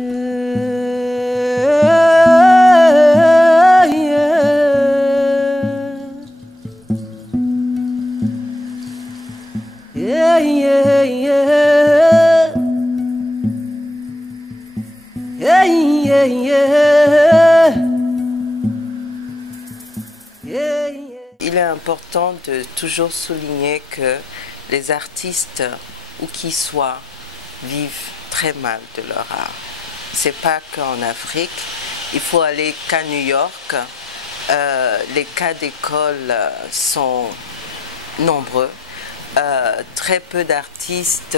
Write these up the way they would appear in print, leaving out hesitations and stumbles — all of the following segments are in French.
Il est important de toujours souligner que les artistes, où qu'ils soient, vivent très mal de leur art. C'est pas qu'en Afrique, il faut aller qu'à New York. Les cas d'école sont nombreux. Très peu d'artistes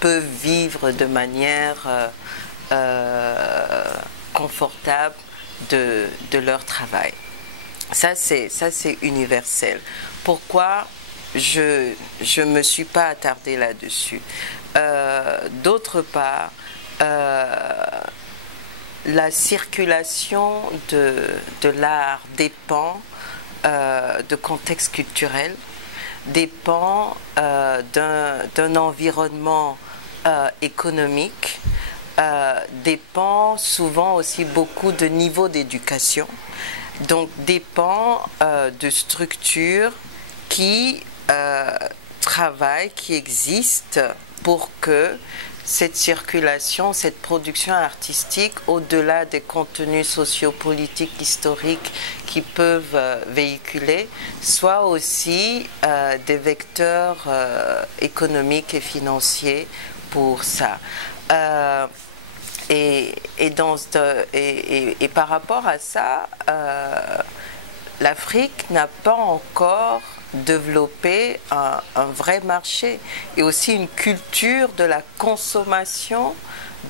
peuvent vivre de manière confortable de leur travail. Ça, c'est universel. Pourquoi je ne me suis pas attardée là-dessus? D'autre part, la circulation de l'art dépend de contexte culturel, dépend d'un environnement économique, dépend souvent aussi beaucoup de niveau d'éducation, donc dépend de structures qui travaillent, qui existent pour que cette circulation, cette production artistique, au-delà des contenus sociopolitiques, historiques qui peuvent véhiculer, soit aussi des vecteurs économiques et financiers pour ça. Et par rapport à ça, l'Afrique n'a pas encore développé un vrai marché et aussi une culture de la consommation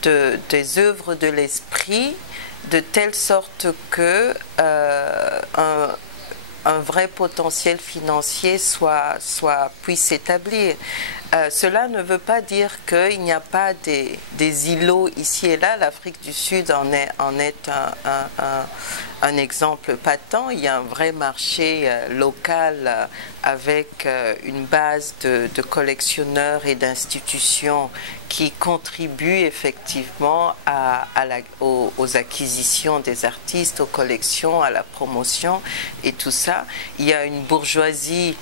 des œuvres de l'esprit, de telle sorte que un vrai potentiel financier puisse s'établir. Cela ne veut pas dire qu'il n'y a pas des îlots ici et là. L'Afrique du Sud en est un exemple patent. Il y a un vrai marché local avec une base de collectionneurs et d'institutions qui contribuent effectivement aux acquisitions des artistes, aux collections, à la promotion et tout ça. Il y a une bourgeoisie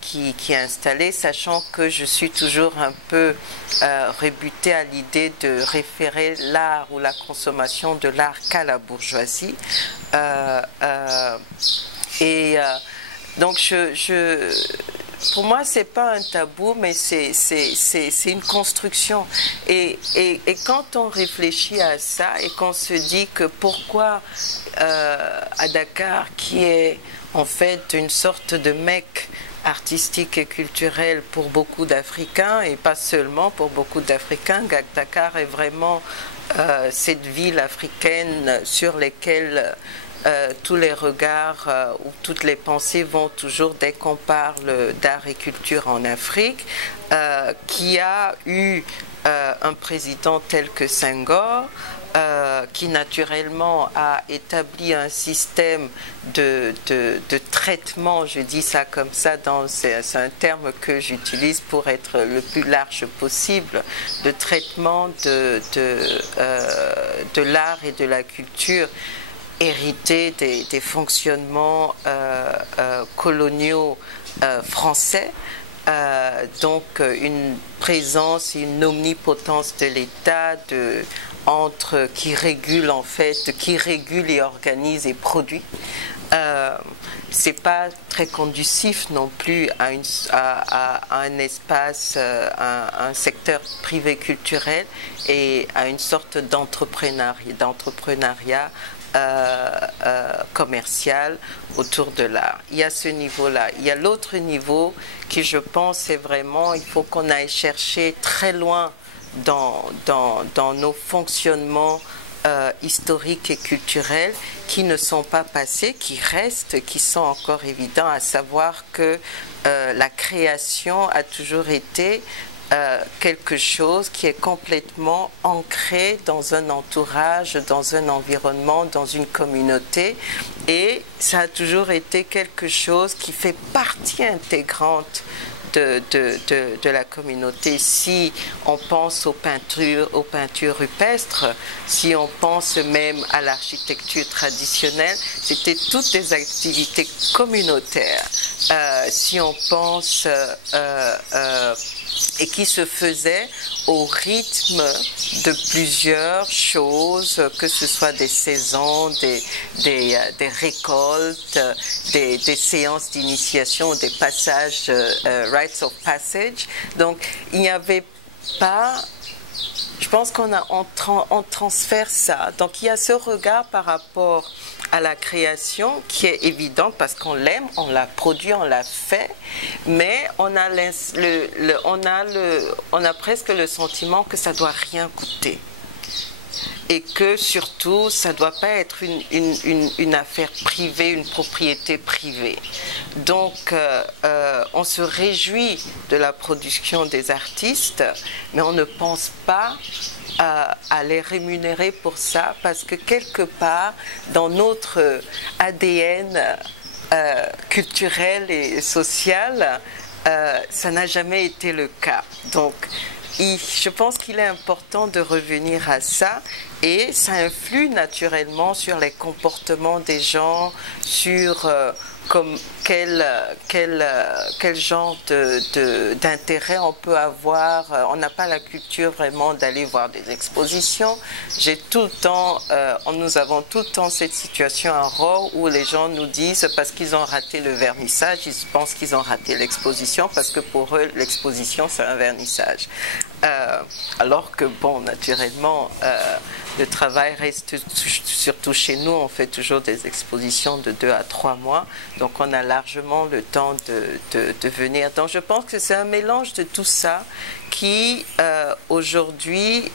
qui est installée, sachant que je suis toujours un peu rebutée à l'idée de référer l'art ou la consommation de l'art qu'à la bourgeoisie. Donc pour moi, c'est pas un tabou, mais c'est une construction. Et quand on réfléchit à ça et qu'on se dit que pourquoi à Dakar, qui est en fait une sorte de mecque artistique et culturel pour beaucoup d'Africains, et pas seulement pour beaucoup d'Africains, Dakar est vraiment cette ville africaine sur laquelle tous les regards ou toutes les pensées vont toujours dès qu'on parle d'art et culture en Afrique, qui a eu un président tel que Senghor, qui naturellement a établi un système de traitement, je dis ça comme ça, c'est un terme que j'utilise pour être le plus large possible, de traitement de l'art et de la culture hérité des fonctionnements coloniaux français. Donc une présence, une omnipotence de l'État qui régule en fait, qui régule et organise et produit. C'est pas très conducif non plus à un espace, un secteur privé culturel et à une sorte d'entrepreneuriat commercial autour de l'art. Il y a ce niveau-là. Il y a l'autre niveau qui, je pense, est vraiment, il faut qu'on aille chercher très loin dans nos fonctionnements historiques et culturels qui ne sont pas passés, qui restent, qui sont encore évidents, à savoir que la création a toujours été quelque chose qui est complètement ancré dans un entourage, dans un environnement, dans une communauté, et ça a toujours été quelque chose qui fait partie intégrante de la communauté. Si on pense aux peintures rupestres, si on pense même à l'architecture traditionnelle, c'était toutes des activités communautaires. Si on pense et qui se faisaient au rythme de plusieurs choses, que ce soit des saisons, des récoltes, des séances d'initiation, des passages, rites of passage. Donc il n'y avait pas... Je pense on transfère ça. Donc il y a ce regard par rapport à la création qui est évidente parce qu'on l'aime, on l'a produit, on l'a fait, mais on a presque le sentiment que ça doit rien coûter. Et que surtout, ça ne doit pas être une affaire privée, une propriété privée. Donc, on se réjouit de la production des artistes, mais on ne pense pas à les rémunérer pour ça, parce que quelque part, dans notre ADN culturel et social, ça n'a jamais été le cas. Donc, je pense qu'il est important de revenir à ça et ça influe naturellement sur les comportements des gens, sur quel genre d'intérêt on peut avoir. On n'a pas la culture vraiment d'aller voir des expositions. Nous avons tout le temps cette situation à Rome où les gens nous disent parce qu'ils ont raté le vernissage, ils pensent qu'ils ont raté l'exposition parce que pour eux l'exposition c'est un vernissage. Alors que bon, naturellement, le travail reste, surtout chez nous, on fait toujours des expositions de 2 à 3 mois, donc on a largement le temps de venir. Donc je pense que c'est un mélange de tout ça qui, aujourd'hui,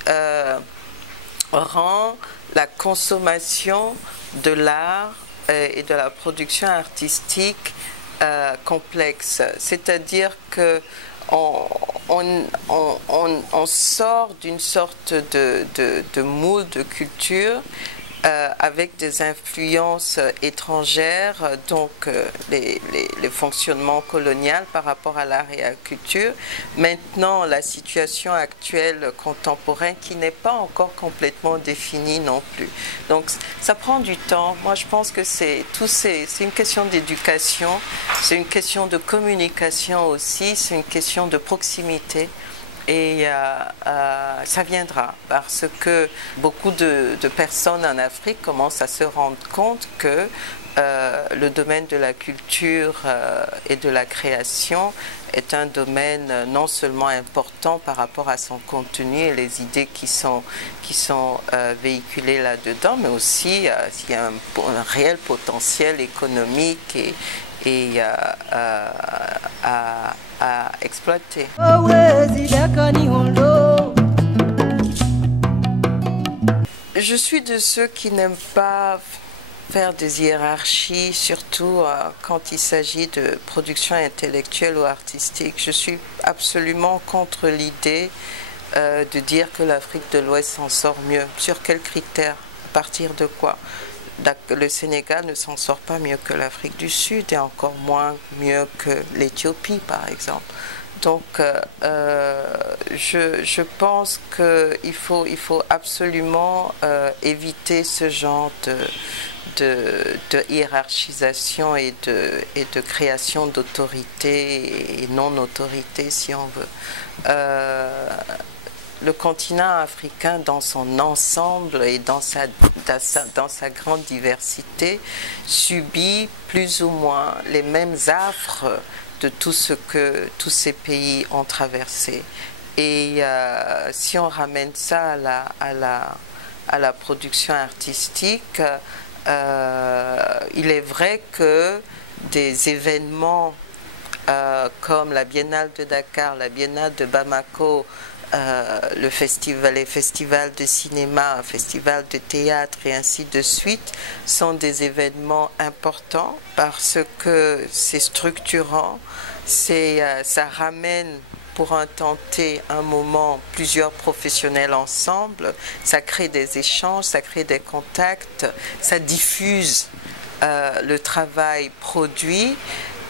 rend la consommation de l'art et de la production artistique complexe. C'est-à-dire que on sort d'une sorte de moule de culture avec des influences étrangères, donc les fonctionnements coloniaux par rapport à l'art et à la culture. Maintenant, la situation actuelle contemporaine qui n'est pas encore complètement définie non plus. Donc ça prend du temps. Moi je pense que c'est une question d'éducation, c'est une question de communication aussi, c'est une question de proximité. Et ça viendra parce que beaucoup de personnes en Afrique commencent à se rendre compte que le domaine de la culture et de la création est un domaine non seulement important par rapport à son contenu et les idées qui sont véhiculées là-dedans, mais aussi il y a un réel potentiel économique et à exploiter. Je suis de ceux qui n'aiment pas faire des hiérarchies, surtout quand il s'agit de production intellectuelle ou artistique. Je suis absolument contre l'idée de dire que l'Afrique de l'Ouest s'en sort mieux. Sur quels critères? À partir de quoi? Le Sénégal ne s'en sort pas mieux que l'Afrique du Sud et encore moins mieux que l'Éthiopie, par exemple. Donc, je pense qu'il faut absolument éviter ce genre de hiérarchisation et de création d'autorité et non-autorité, si on veut. Le continent africain dans son ensemble et dans sa grande diversité subit plus ou moins les mêmes affres de tout ce que tous ces pays ont traversé. Et si on ramène ça à la production artistique, il est vrai que des événements comme la Biennale de Dakar, la Biennale de Bamako, les festivals de cinéma, festivals de théâtre et ainsi de suite sont des événements importants parce que c'est structurant, ça ramène pour un temps T, un moment, plusieurs professionnels ensemble, ça crée des échanges, ça crée des contacts, ça diffuse le travail produit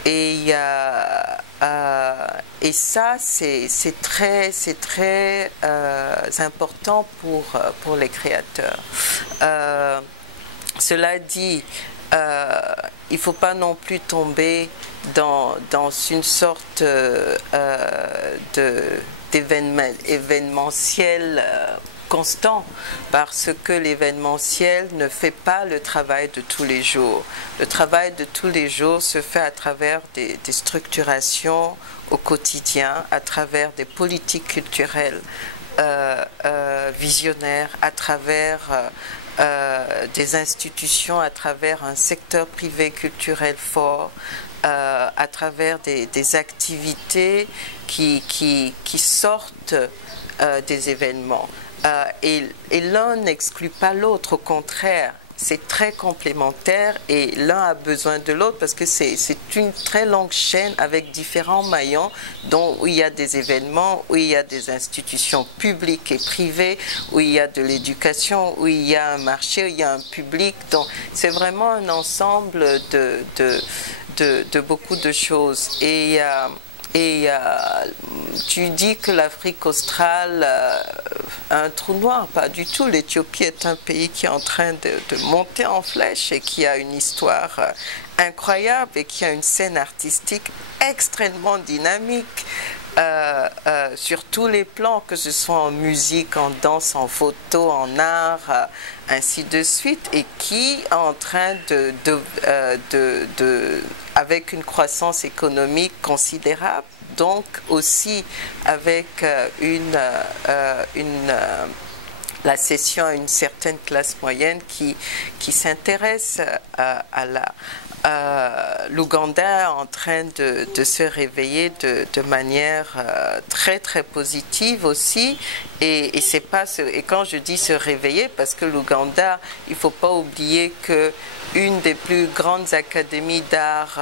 Et ça, c'est très important pour les créateurs. Cela dit, il ne faut pas non plus tomber dans une sorte d'événementiel constant, parce que l'événementiel ne fait pas le travail de tous les jours. Le travail de tous les jours se fait à travers des structurations au quotidien, à travers des politiques culturelles visionnaires, à travers des institutions, à travers un secteur privé culturel fort, à travers des activités qui sortent des événements. Et l'un n'exclut pas l'autre, au contraire, c'est très complémentaire et l'un a besoin de l'autre parce que c'est une très longue chaîne avec différents maillons où il y a des événements, où il y a des institutions publiques et privées, où il y a de l'éducation, où il y a un marché, où il y a un public. Donc c'est vraiment un ensemble de beaucoup de choses. Et tu dis que l'Afrique australe a un trou noir, pas du tout. L'Éthiopie est un pays qui est en train de monter en flèche et qui a une histoire incroyable et qui a une scène artistique extrêmement dynamique sur tous les plans, que ce soit en musique, en danse, en photo, en art, ainsi de suite, et qui est en train avec une croissance économique considérable, donc aussi avec la cession à une certaine classe moyenne qui s'intéresse à l'Ouganda est en train de se réveiller de manière très positive aussi, et quand je dis se réveiller, parce que l'Ouganda, il ne faut pas oublier que une des plus grandes académies d'art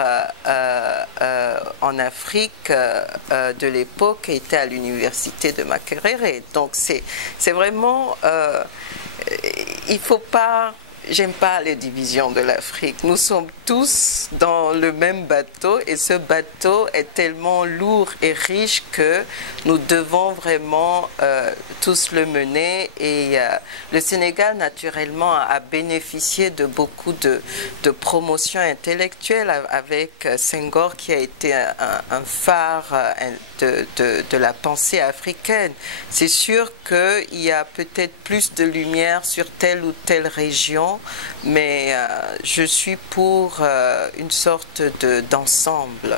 en Afrique de l'époque était à l'université de Makerere. Donc c'est vraiment, il ne faut pas... J'aime pas les divisions de l'Afrique. Nous sommes tous dans le même bateau et ce bateau est tellement lourd et riche que nous devons vraiment tous le mener. Et le Sénégal, naturellement, a bénéficié de beaucoup de promotions intellectuelles avec Senghor, qui a été un phare de la pensée africaine. C'est sûr qu'il y a peut-être plus de lumière sur telle ou telle région, mais je suis pour une sorte d'ensemble.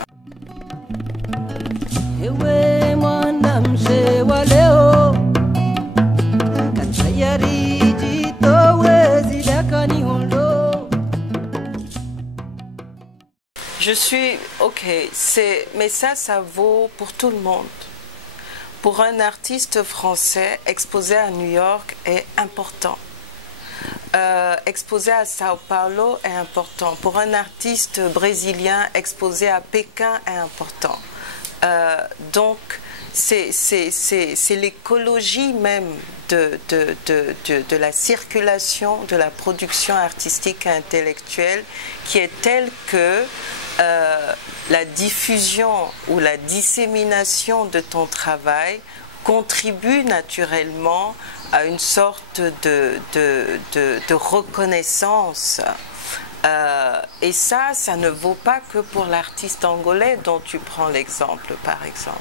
Je suis, ok, mais ça vaut pour tout le monde. Pour un artiste français, exposé à New York est important. Exposé à Sao Paulo est important. Pour un artiste brésilien, exposé à Pékin est important. Donc, c'est l'écologie même de la circulation, de la production artistique et intellectuelle qui est telle que la diffusion ou la dissémination de ton travail contribue naturellement à une sorte de reconnaissance. Et ça ne vaut pas que pour l'artiste angolais dont tu prends l'exemple, par exemple.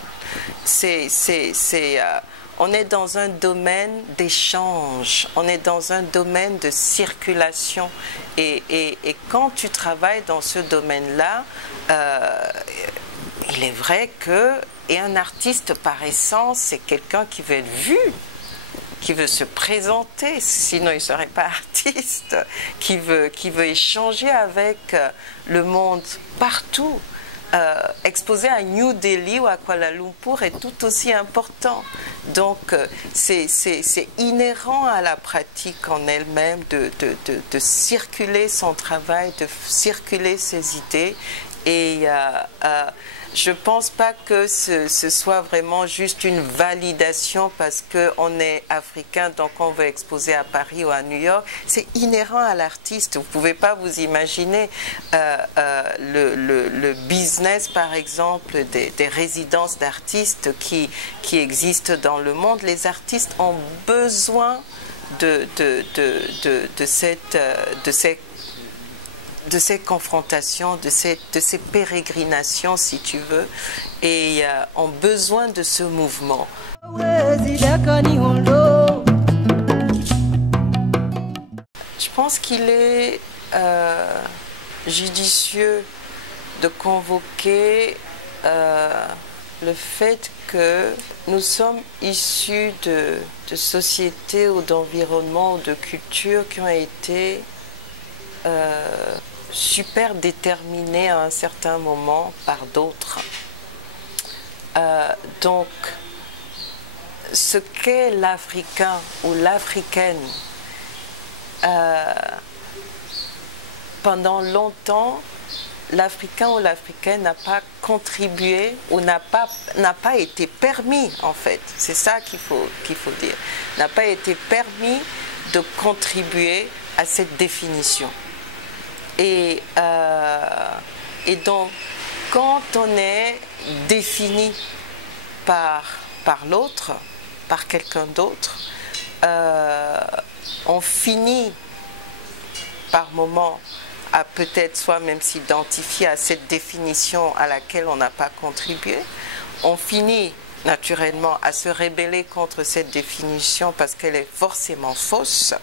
On est dans un domaine d'échange, on est dans un domaine de circulation. Et quand tu travailles dans ce domaine-là, il est vrai que, et un artiste par essence, c'est quelqu'un qui veut être vu, qui veut se présenter, sinon il ne serait pas artiste, qui veut échanger avec le monde partout. Exposé à New Delhi ou à Kuala Lumpur est tout aussi important. Donc c'est inhérent à la pratique en elle-même de circuler son travail, de circuler ses idées. Et je pense pas que ce soit vraiment juste une validation parce qu'on est africain, donc on veut exposer à Paris ou à New York. C'est inhérent à l'artiste. Vous pouvez pas vous imaginer le business, par exemple, des résidences d'artistes qui existent dans le monde. Les artistes ont besoin de ces confrontations, de ces pérégrinations, si tu veux, et ont besoin de ce mouvement. Je pense qu'il est judicieux de convoquer le fait que nous sommes issus de sociétés ou d'environnements ou de cultures qui ont été super déterminés à un certain moment par d'autres. Donc, ce qu'est l'Africain ou l'Africaine, pendant longtemps, l'Africain ou l'Africaine n'a pas contribué ou n'a pas été permis, en fait. C'est ça qu'il faut dire. N'a pas été permis de contribuer à cette définition. Et donc, quand on est défini par l'autre, par quelqu'un d'autre, on finit par moment à peut-être soi-même s'identifier à cette définition à laquelle on n'a pas contribué. On finit naturellement à se rebeller contre cette définition parce qu'elle est forcément fausse.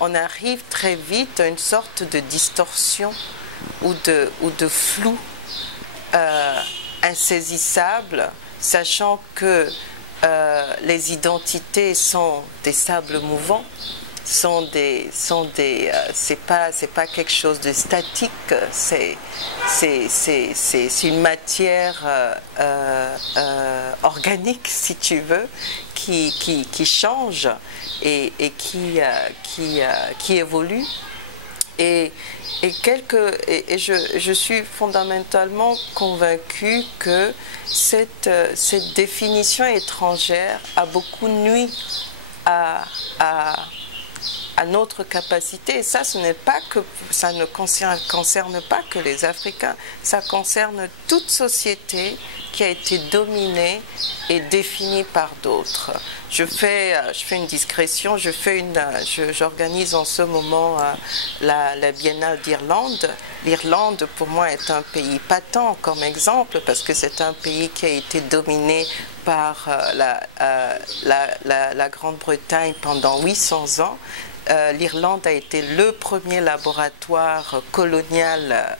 On arrive très vite à une sorte de distorsion ou de flou insaisissable, sachant que les identités sont des sables mouvants, c'est pas quelque chose de statique, c'est une matière organique, si tu veux, qui change et qui évolue. Et je suis fondamentalement convaincue que cette définition étrangère a beaucoup nui à notre capacité. Et ça, ça ne concerne pas que les Africains, ça concerne toute société qui a été dominée et définie par d'autres. Je fais une discrétion, j'organise en ce moment la Biennale d'Irlande. L'Irlande, pour moi, est un pays patent comme exemple, parce que c'est un pays qui a été dominé par la Grande-Bretagne pendant 800 ans. L'Irlande a été le premier laboratoire colonial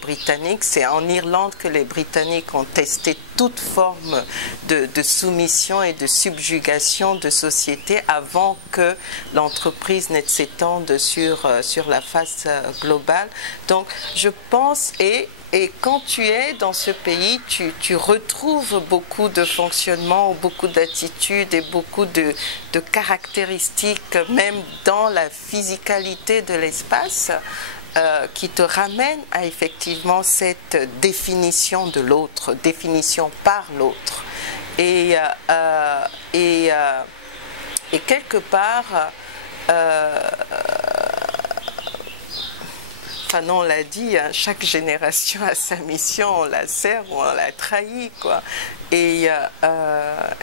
britannique. C'est en Irlande que les Britanniques ont testé toute forme de soumission et de subjugation de société avant que l'entreprise ne s'étende sur la face globale. Donc, je pense, et quand tu es dans ce pays, tu retrouves beaucoup de fonctionnements, beaucoup d'attitudes et beaucoup de caractéristiques, même dans la physicalité de l'espace, qui te ramènent à effectivement cette définition de l'autre, définition par l'autre. Et quelque part, Fanon on l'a dit, hein, chaque génération a sa mission, on la sert ou on la trahit, quoi. Et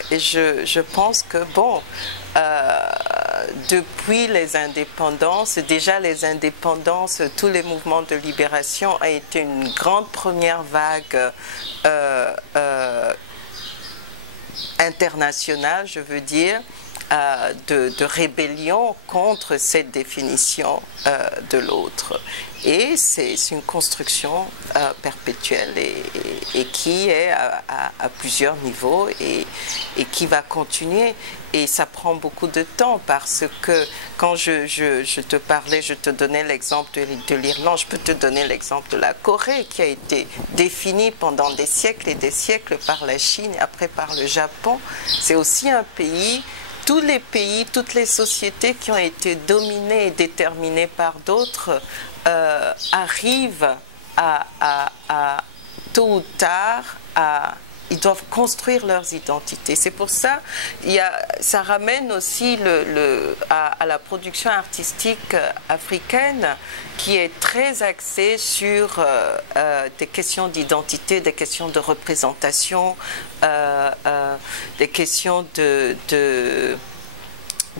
je pense que, bon, depuis les indépendances, déjà les indépendances, tous les mouvements de libération ont été une grande première vague internationale, je veux dire, de rébellion contre cette définition de l'autre. Et c'est une construction perpétuelle et qui est à plusieurs niveaux et qui va continuer. Et ça prend beaucoup de temps parce que quand je te parlais, je te donnais l'exemple de l'Irlande, je peux te donner l'exemple de la Corée qui a été définie pendant des siècles et des siècles par la Chine et après par le Japon. C'est aussi un pays. Tous les pays, toutes les sociétés qui ont été dominées et déterminées par d'autres arrivent tôt ou tard, ils doivent construire leurs identités. C'est pour ça, ça ramène aussi à la production artistique africaine qui est très axée sur des questions d'identité, des questions de représentation, des questions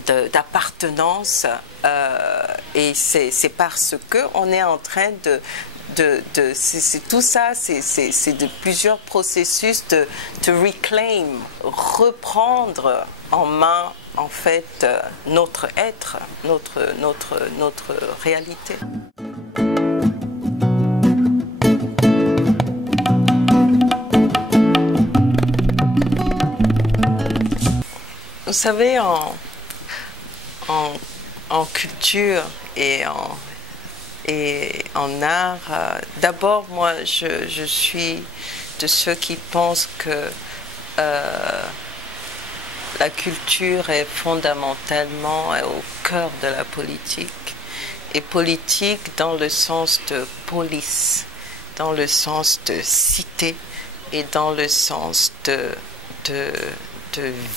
d'appartenance. Et c'est parce qu'on est en train tout ça, c'est de plusieurs processus de reclaim, reprendre en main en fait notre être, notre réalité. Vous savez, en culture et en art, d'abord, moi, je suis de ceux qui pensent que la culture est fondamentalement au cœur de la politique. Et politique dans le sens de police, dans le sens de cité et dans le sens de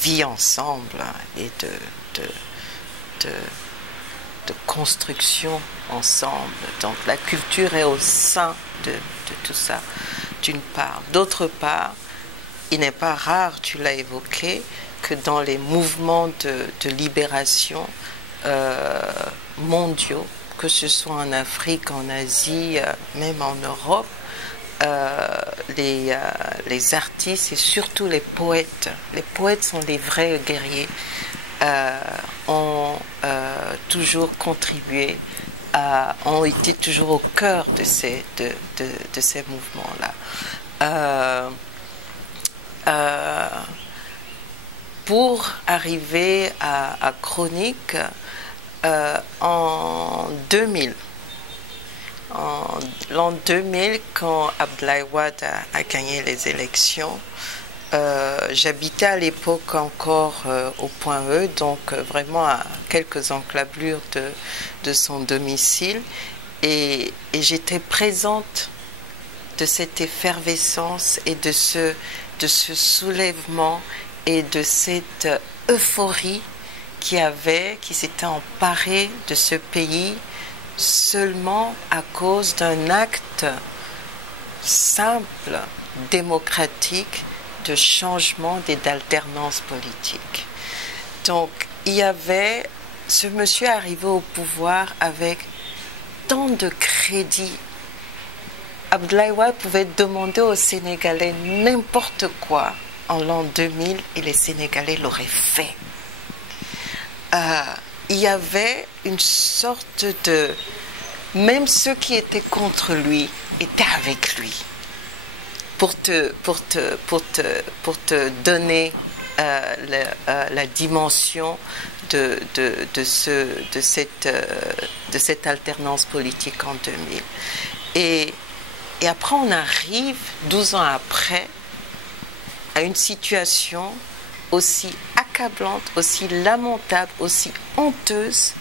vie ensemble et de construction ensemble. Donc la culture est au sein de tout ça, d'une part. D'autre part, il n'est pas rare, tu l'as évoqué, que dans les mouvements de libération mondiaux, que ce soit en Afrique, en Asie, même en Europe, les artistes et surtout les poètes sont les vrais guerriers, ont toujours contribué, ont été toujours au cœur de ces mouvements-là. Pour arriver à Chronique, en 2000, l'an 2000, quand Abdoulaye Wade a gagné les élections, j'habitais à l'époque encore au Point E, donc vraiment à quelques encablures de son domicile, et j'étais présente de cette effervescence et de ce soulèvement et de cette euphorie qui s'était emparée de ce pays seulement à cause d'un acte simple, démocratique, de changement et d'alternance politique. Donc, ce monsieur arrivé au pouvoir avec tant de crédit. Abdoulaye Wade pouvait demander aux Sénégalais n'importe quoi en l'an 2000 et les Sénégalais l'auraient fait. Il y avait une sorte de... Même ceux qui étaient contre lui étaient avec lui pour te donner la dimension de cette alternance politique en 2000. Et après, on arrive, 12 ans après, à une situation aussi accablante, aussi lamentable, aussi honteuse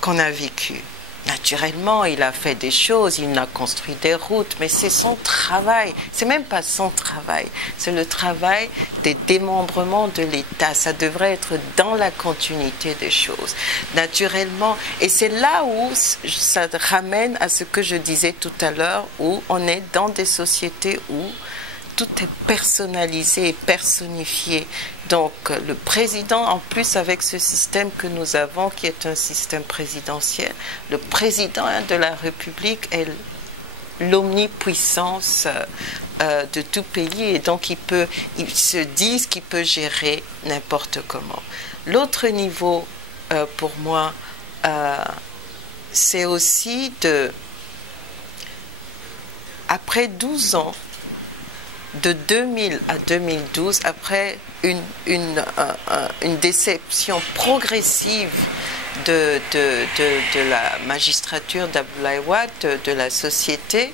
qu'on a vécue. Naturellement, il a fait des choses, il a construit des routes, mais c'est son travail. C'est même pas son travail, c'est le travail des démembrements de l'État. Ça devrait être dans la continuité des choses. Naturellement, et c'est là où ça ramène à ce que je disais tout à l'heure, où on est dans des sociétés où tout est personnalisé et personnifié. Donc le président, en plus avec ce système que nous avons, qui est un système présidentiel, le président de la République est l'omnipuissance de tout pays, et donc il se dit qu'il peut gérer n'importe comment. L'autre niveau pour moi, c'est aussi après 12 ans, de 2000 à 2012, après une déception progressive de la magistrature d'Abdoulaye Wade, de la société,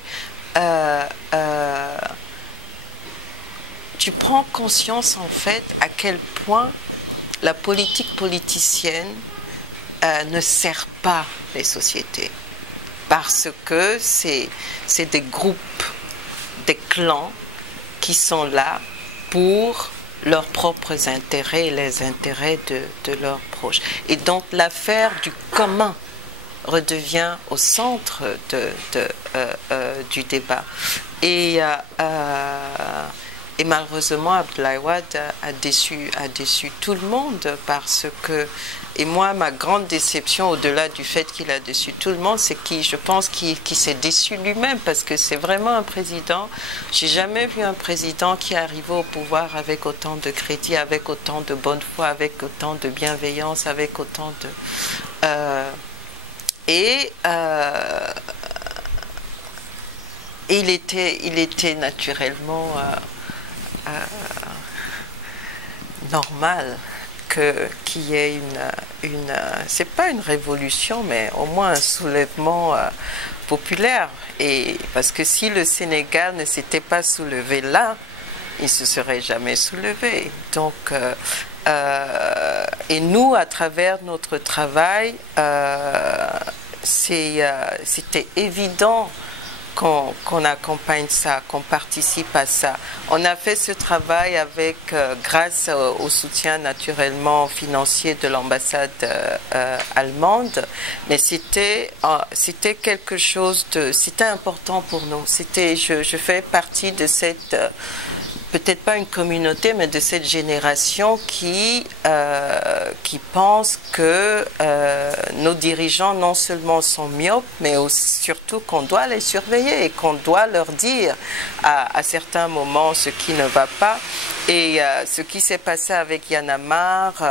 tu prends conscience en fait à quel point la politique politicienne ne sert pas les sociétés. parce que c'est des groupes, des clans qui sont là pour leurs propres intérêts et les intérêts de leurs proches. Et donc l'affaire du commun redevient au centre du débat. Et malheureusement, Abdoulaye Wade a déçu tout le monde parce que, et moi, ma grande déception, au-delà du fait qu'il a déçu tout le monde, c'est je pense qu'il s'est déçu lui-même parce que c'est vraiment un président. J'ai jamais vu un président qui arrive au pouvoir avec autant de crédit, avec autant de bonne foi, avec autant de bienveillance, avec autant de... il était naturellement normal qu'il y ait c'est pas une révolution, mais au moins un soulèvement populaire. Et parce que si le Sénégal ne s'était pas soulevé là, il ne se serait jamais soulevé. Donc, et nous, à travers notre travail, c'était évident qu'on accompagne ça, qu'on participe à ça. On a fait ce travail grâce au soutien naturellement financier de l'ambassade allemande, mais c'était quelque chose c'était important pour nous. Je fais partie de cette peut-être pas une communauté, mais de cette génération qui pense que nos dirigeants non seulement sont myopes, mais surtout qu'on doit les surveiller et qu'on doit leur dire à certains moments ce qui ne va pas. Et ce qui s'est passé avec Y'en a marre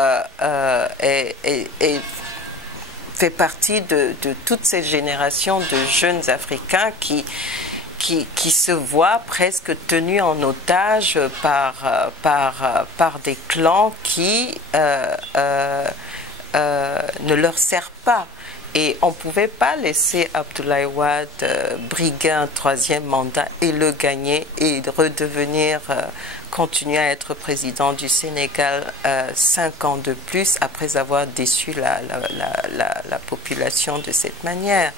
fait partie de toute cette génération de jeunes Africains qui se voient presque tenus en otage par des clans qui ne leur servent pas. Et on ne pouvait pas laisser Abdoulaye Wade briguer un troisième mandat et le gagner et redevenir, continuer à être président du Sénégal 5 ans de plus après avoir déçu la population de cette manière.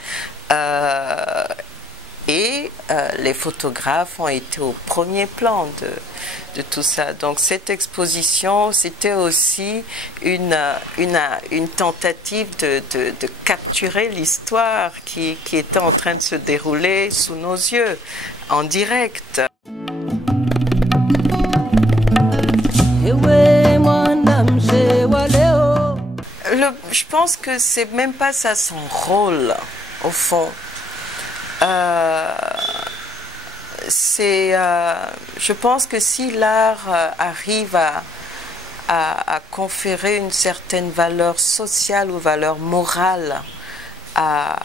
Et les photographes ont été au premier plan de tout ça. Donc cette exposition, c'était aussi une tentative de capturer l'histoire qui était en train de se dérouler sous nos yeux, en direct. Je pense que c'est même pas ça son rôle, au fond. Je pense que si l'art arrive à conférer une certaine valeur sociale ou valeur morale à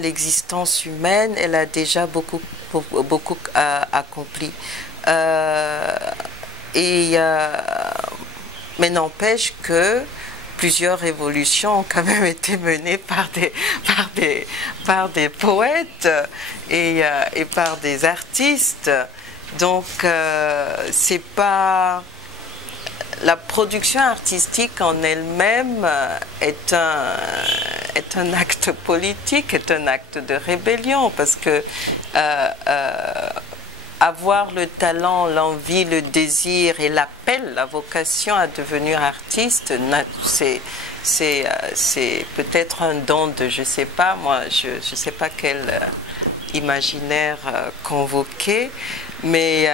l'existence humaine, elle a déjà beaucoup accompli. Mais n'empêche que plusieurs révolutions ont quand même été menées par des poètes et par des artistes. Donc, c'est pas... La production artistique en elle-même est un acte politique, est un acte de rébellion, parce que avoir le talent, l'envie, le désir et l'appel, la vocation à devenir artiste, c'est peut-être un don de, je ne sais pas, moi, je ne sais pas quel imaginaire convoquer, mais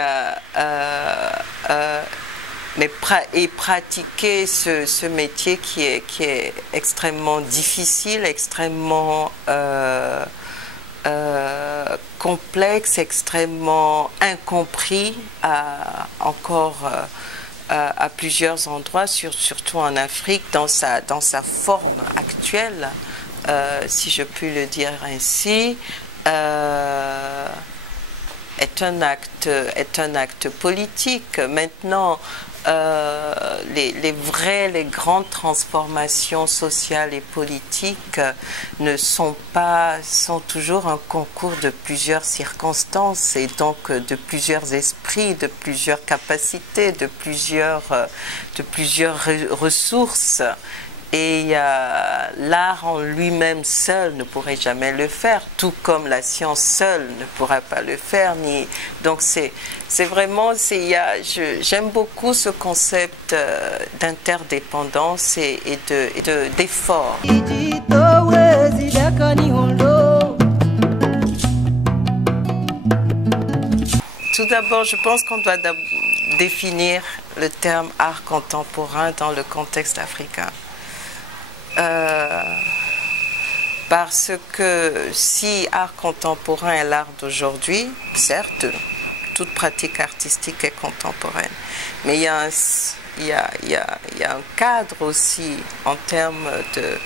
pratiquer ce métier qui est extrêmement difficile, extrêmement complexe, extrêmement incompris à plusieurs endroits, surtout en Afrique, dans sa forme actuelle, si je puis le dire ainsi, est un acte politique. Maintenant, les grandes transformations sociales et politiques sont toujours un concours de plusieurs circonstances et donc de plusieurs esprits, de plusieurs capacités, de plusieurs ressources. Et l'art en lui-même seul ne pourrait jamais le faire, tout comme la science seule ne pourra pas le faire. Donc c'est vraiment, j'aime beaucoup ce concept d'interdépendance et d'effort. Tout d'abord, je pense qu'on doit définir le terme art contemporain dans le contexte africain. Parce que si art contemporain est l'art d'aujourd'hui, certes, toute pratique artistique est contemporaine, mais il y a un cadre aussi en termes de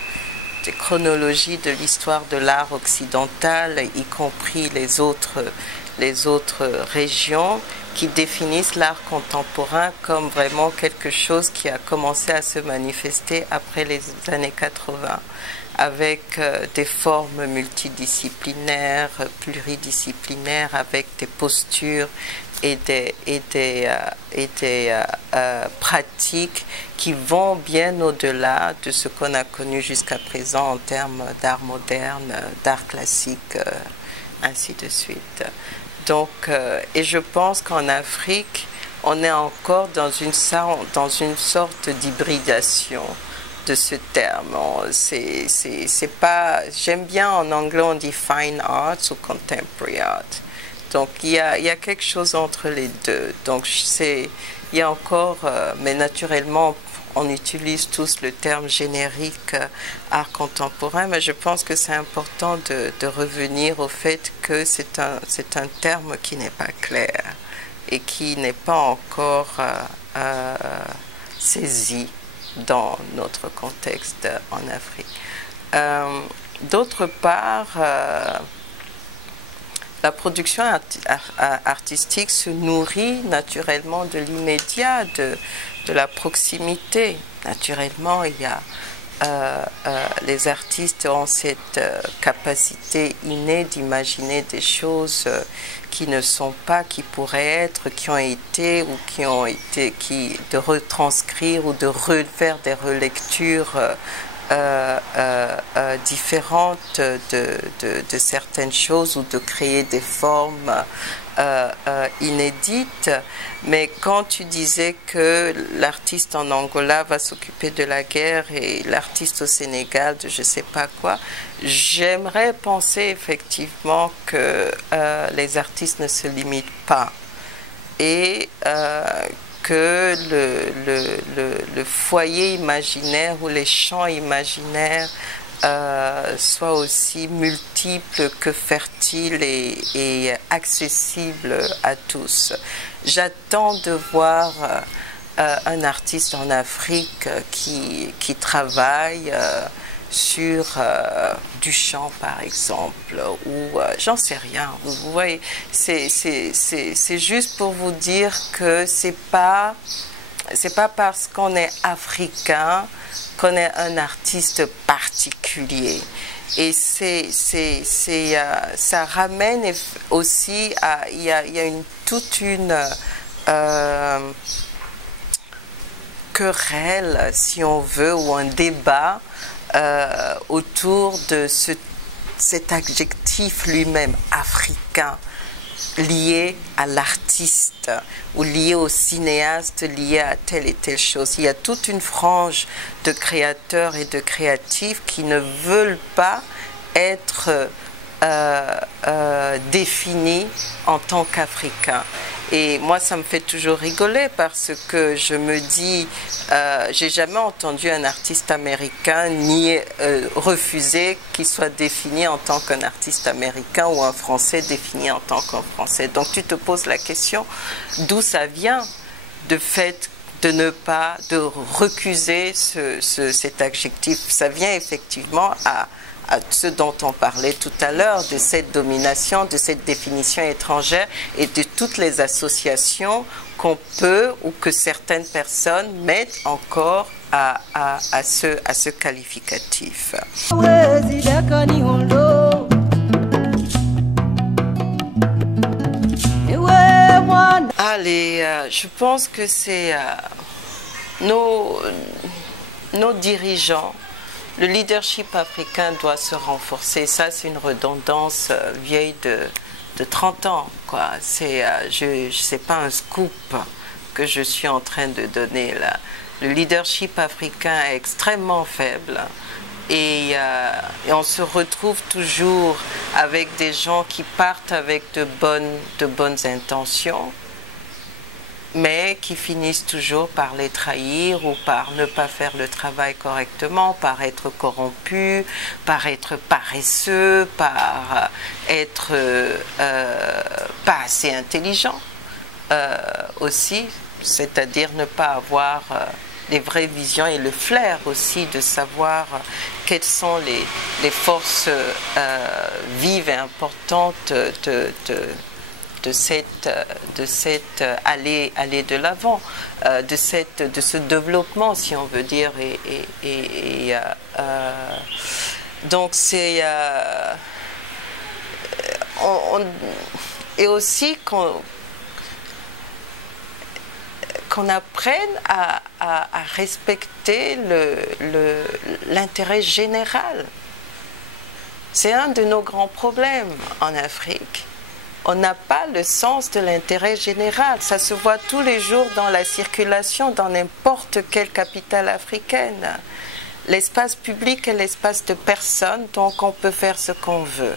chronologie de l'histoire de l'art occidental, y compris les autres régions, qui définissent l'art contemporain comme vraiment quelque chose qui a commencé à se manifester après les années 80, avec des formes multidisciplinaires, pluridisciplinaires, avec des postures et des pratiques qui vont bien au-delà de ce qu'on a connu jusqu'à présent en termes d'art moderne, d'art classique, ainsi de suite. Donc, et je pense qu'en Afrique, on est encore dans une sorte d'hybridation de ce terme. C'est pas, j'aime bien en anglais on dit fine art ou contemporary art. Donc il y a quelque chose entre les deux. Donc il y a encore, mais naturellement on utilise tous le terme générique art contemporain, mais je pense que c'est important de revenir au fait que c'est un terme qui n'est pas clair et qui n'est pas encore saisi dans notre contexte en Afrique. D'autre part, la production artistique se nourrit naturellement de l'immédiat, de la proximité. Naturellement, il y a les artistes ont cette capacité innée d'imaginer des choses qui ne sont pas, qui pourraient être, qui ont été ou qui ont été, de retranscrire ou de refaire des relectures différentes de certaines choses ou de créer des formes inédites. Mais quand tu disais que l'artiste en Angola va s'occuper de la guerre et l'artiste au Sénégal de je sais pas quoi, j'aimerais penser effectivement que les artistes ne se limitent pas et que le foyer imaginaire ou les champs imaginaires soient aussi multiples que fertiles et accessibles à tous. J'attends de voir un artiste en Afrique qui travaille sur du chant par exemple, ou j'en sais rien. Vous voyez, c'est juste pour vous dire que c'est pas parce qu'on est africain qu'on est un artiste particulier. Et ça ramène aussi à, il y a toute une querelle, si on veut, ou un débat autour de cet adjectif lui-même, africain, lié à l'artiste ou lié au cinéaste, lié à telle et telle chose. Il y a toute une frange de créateurs et de créatifs qui ne veulent pas être définis en tant qu'Africains. Et moi, ça me fait toujours rigoler parce que je me dis, j'ai jamais entendu un artiste américain ni refuser qu'il soit défini en tant qu'un artiste américain ou un Français défini en tant qu'un Français. Donc tu te poses la question d'où ça vient, de fait de ne pas, de recuser cet adjectif. Ça vient effectivement à ce dont on parlait tout à l'heure, de cette domination, de cette définition étrangère et de toutes les associations qu'on peut ou que certaines personnes mettent encore à ce qualificatif. Allez, je pense que c'est nos dirigeants le leadership africain doit se renforcer. Ça, c'est une redondance vieille de 30 ans, quoi. C'est pas un scoop que je suis en train de donner là. Le leadership africain est extrêmement faible et on se retrouve toujours avec des gens qui partent avec de bonnes intentions, mais qui finissent toujours par les trahir ou par ne pas faire le travail correctement, par être corrompus, par être paresseux, par être pas assez intelligents aussi, c'est-à-dire ne pas avoir les vraies visions et le flair aussi de savoir quelles sont les forces vives et importantes de cette allée de l'avant, de ce développement, si on veut dire. Donc c'est et aussi qu'on apprenne à respecter l'intérêt général. C'est un de nos grands problèmes en Afrique. On n'a pas le sens de l'intérêt général. Ça se voit tous les jours dans la circulation dans n'importe quelle capitale africaine. L'espace public est l'espace de personne, donc on peut faire ce qu'on veut.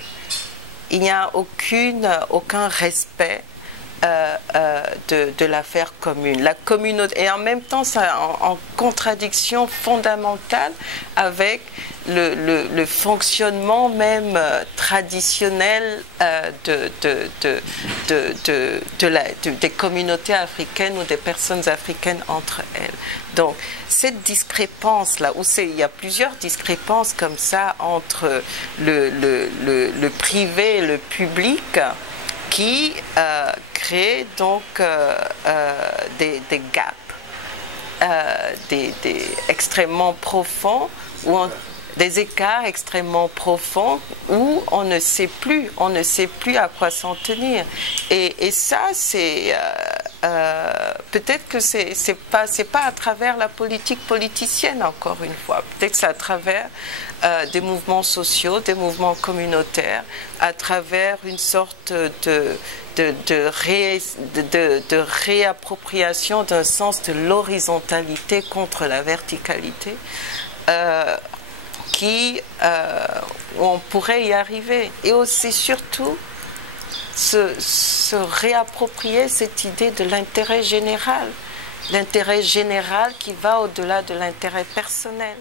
Il n'y a aucun respect de l'affaire commune. La communauté, et en même temps, ça en contradiction fondamentale avec le fonctionnement même traditionnel des communautés africaines ou des personnes africaines entre elles. Donc, cette discrépance-là, il y a plusieurs discrépances comme ça entre le privé et le public, qui crée donc des gaps extrêmement profonds, des écarts extrêmement profonds où on ne sait plus à quoi s'en tenir. Et ça, c'est peut-être que c'est pas à travers la politique politicienne, encore une fois. Peut-être que c'est à travers des mouvements sociaux, des mouvements communautaires, à travers une sorte de réappropriation d'un sens de l'horizontalité contre la verticalité, où on pourrait y arriver. Et aussi surtout se réapproprier cette idée de l'intérêt général qui va au-delà de l'intérêt personnel.